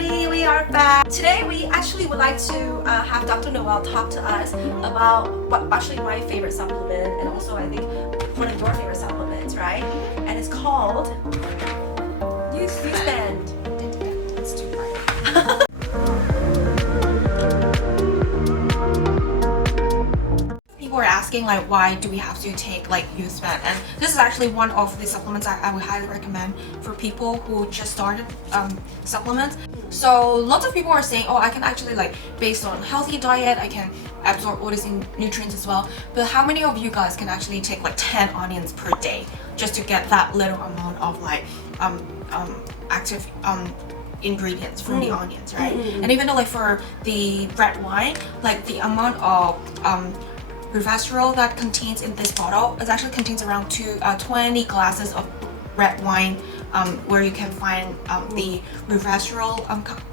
everybody, we are back. Today we actually would like to have Dr. Noel talk to us about what actually my favorite supplement and also I think one of your favorite supplements, right? And it's called Youthspan. It's too bright. People are asking like why do we have to take like Youthspan, and this is actually one of the supplements I would highly recommend for people who just started supplements. So lots of people are saying, oh, I can actually like based on healthy diet I can absorb all these nutrients as well, but how many of you guys can actually take like 10 onions per day just to get that little amount of like active ingredients from the onions, right? And even though like for the red wine, like the amount of resveratrol that contains in this bottle is actually contains around 20 glasses of red wine, where you can find the resveratrol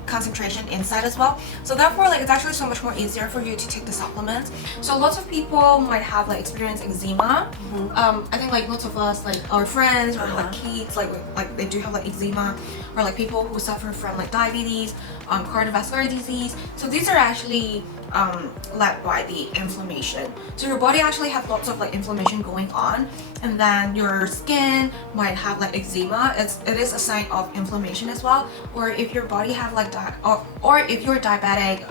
concentration inside as well. So therefore like it's actually so much more easier for you to take the supplements. So lots of people might have like experienced eczema. I think like lots of us, like our friends or like kids, like they do have like eczema, or like people who suffer from like diabetes, cardiovascular disease. So these are actually led by the inflammation. So your body actually has lots of like inflammation going on, and then your skin might have like eczema. It is a sign of inflammation as well. Or if your body have like or if you're diabetic,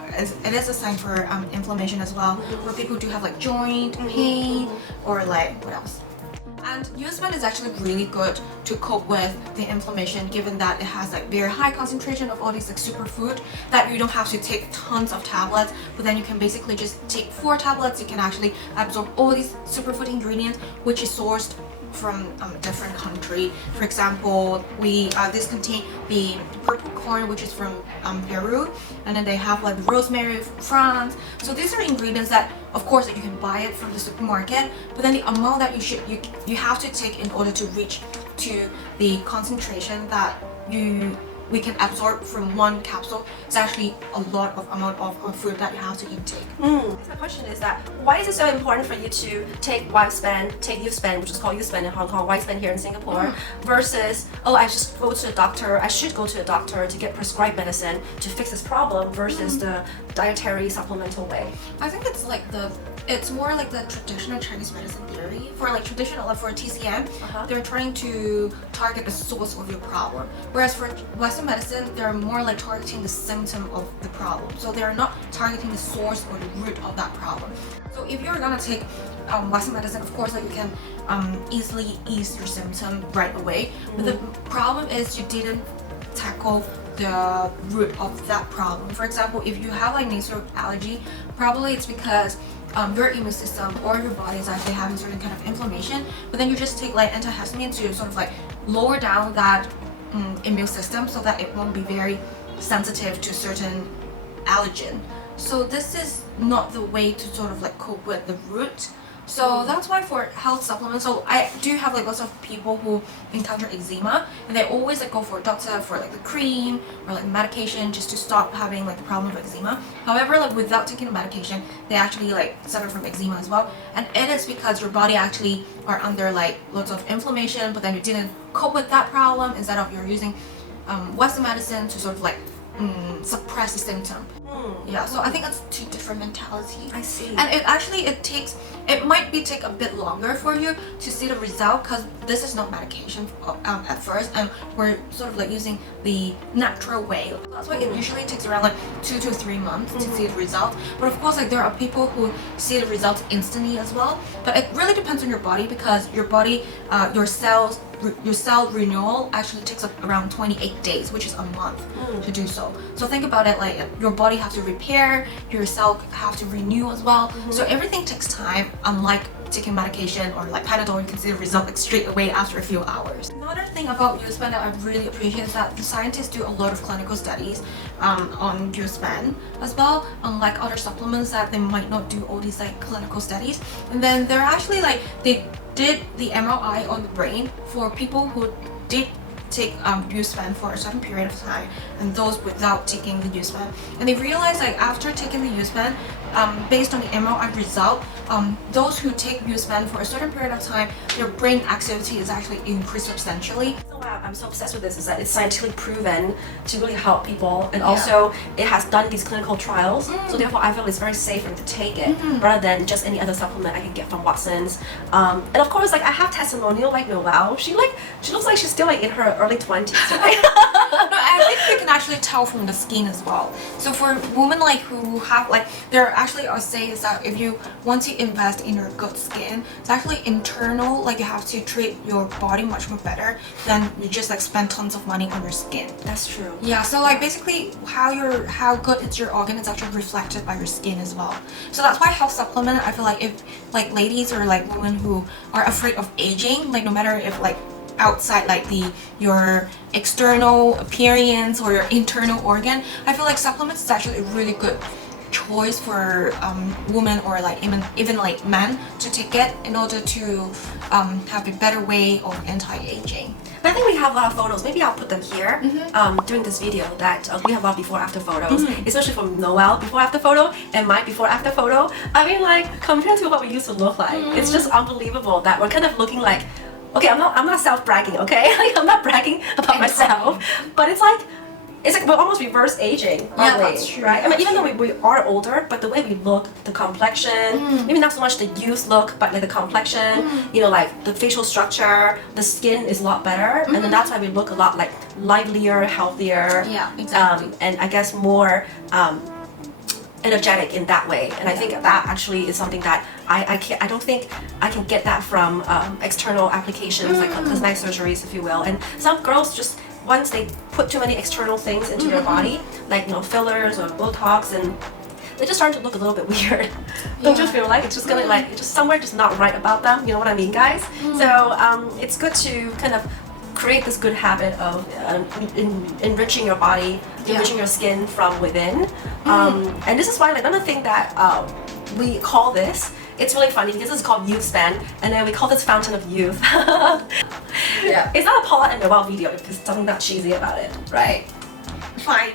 it is a sign for inflammation as well. Where people do have like joint pain or like what else. And Youthspan is actually really good to cope with the inflammation, given that it has like very high concentration of all these like superfood that you don't have to take tons of tablets, but then you can basically just take 4 tablets. You can actually absorb all these superfood ingredients, which is sourced from a different country. For example, this contain the purple corn, which is from Peru, and then they have like rosemary from France. So these are ingredients that of course that you can buy it from the supermarket, but then the amount that you have to take in order to reach to the concentration that we can absorb from one capsule is actually a lot of amount of food that you have to intake. My question is that why is it so important for you to take Youthspan, which is called Youthspan in Hong Kong, Youthspan here in Singapore, versus I should go to a doctor to get prescribed medicine to fix this problem versus the dietary supplemental way? I think it's more like the traditional Chinese medicine theory. For like traditional, like for TCM, they're trying to target the source of your problem. Whereas for Western medicine, they're more like targeting the symptom of the problem. So they're not targeting the source or the root of that problem. So if you're gonna take Western medicine, of course, like you can easily ease your symptom right away. But the problem is you didn't tackle the root of that problem. For example, if you have like nasal allergy, probably it's because your immune system or your body is actually having certain kind of inflammation, but then you just take like antihistamine to sort of like lower down that immune system so that it won't be very sensitive to certain allergen. So this is not the way to sort of like cope with the root. So that's why for health supplements, so I do have like lots of people who encounter eczema and they always like go for a doctor for like the cream or like medication just to stop having like the problem of eczema. However, like without taking the medication, they actually like suffer from eczema as well. And it is because your body actually are under like lots of inflammation, but then you didn't cope with that problem. Instead of you're using Western medicine to sort of like suppress the symptom. Yeah, so I think it's 2 different mentalities. I see. And it might take a bit longer for you to see the result, because this is not medication at first, and we're sort of like using the natural way. That's why it usually takes around like 2 to 3 months to see the result. But of course, like there are people who see the results instantly as well. But it really depends on your body, because your body, your cell renewal actually takes up around 28 days, which is a month to do so. So think about it, like your body has to repair, your cell have to renew as well. So everything takes time, unlike taking medication or like Panadol, you can see the result like straight away after a few hours. Another thing about Youthspan that I really appreciate is that the scientists do a lot of clinical studies on Youthspan as well, unlike other supplements that they might not do all these like clinical studies. And then they're actually like they did the MRI on the brain for people who did take Youthspan for a certain period of time and those without taking the Youthspan, and they realized like after taking the Youthspan, based on the MRI result, those who take Youthspan for a certain period of time, their brain activity is actually increased substantially. So I'm so obsessed with this is that it's scientifically proven to really help people, and also it has done these clinical trials, so therefore I feel it's very safe for me to take it rather than just any other supplement I can get from Watson's. And of course, like I have testimonial like Noelle. She looks like she's still like in her early 20s, right? No, I think you can actually tell from the skin as well. So for women like who have like, there actually I say is that if you want to invest in your good skin, it's actually internal. Like you have to treat your body much more better than you just like spend tons of money on your skin. That's true. Yeah, so like basically how good is your organ is actually reflected by your skin as well. So that's why health supplement, I feel like if like ladies or like women who are afraid of aging, like no matter if like outside like your external appearance or your internal organ, I feel like supplements is actually a really good choice for women or like even like men to take it in order to have a better way of anti-aging. I think we have a lot of photos. Maybe I'll put them here during this video that we have a lot of before after photos, especially from Noelle before after photo and my before after photo. I mean, like compared to what we used to look like, it's just unbelievable that we're kind of looking like, okay, I'm not self-bragging, okay? Like, I'm not bragging about myself, but it's like we're almost reverse aging, aren't we? That's true. Right? I mean, even though we are older, but the way we look, the complexion, maybe not so much the youth look, but like the complexion, you know, like the facial structure, the skin is a lot better, and then that's why we look a lot like livelier, healthier, Yeah, exactly. and I guess more energetic in that way. And I think that actually is something that I don't think I can get that from external applications like cosmetic surgeries, if you will. And some girls just, once they put too many external things into their body, like, you know, fillers or Botox, and they just start to look a little bit weird. Don't you feel like it's just gonna like, it's just somewhere just not right about them, you know what I mean, guys? So it's good to kind of create this good habit of enriching your body, enriching your skin from within. And this is why, like, another thing that we call this, it's really funny because it's called Youthspan, and then we call this Fountain of Youth. Yeah. It's not a Paula and Noelle video, it's something not cheesy about it, right? Fine.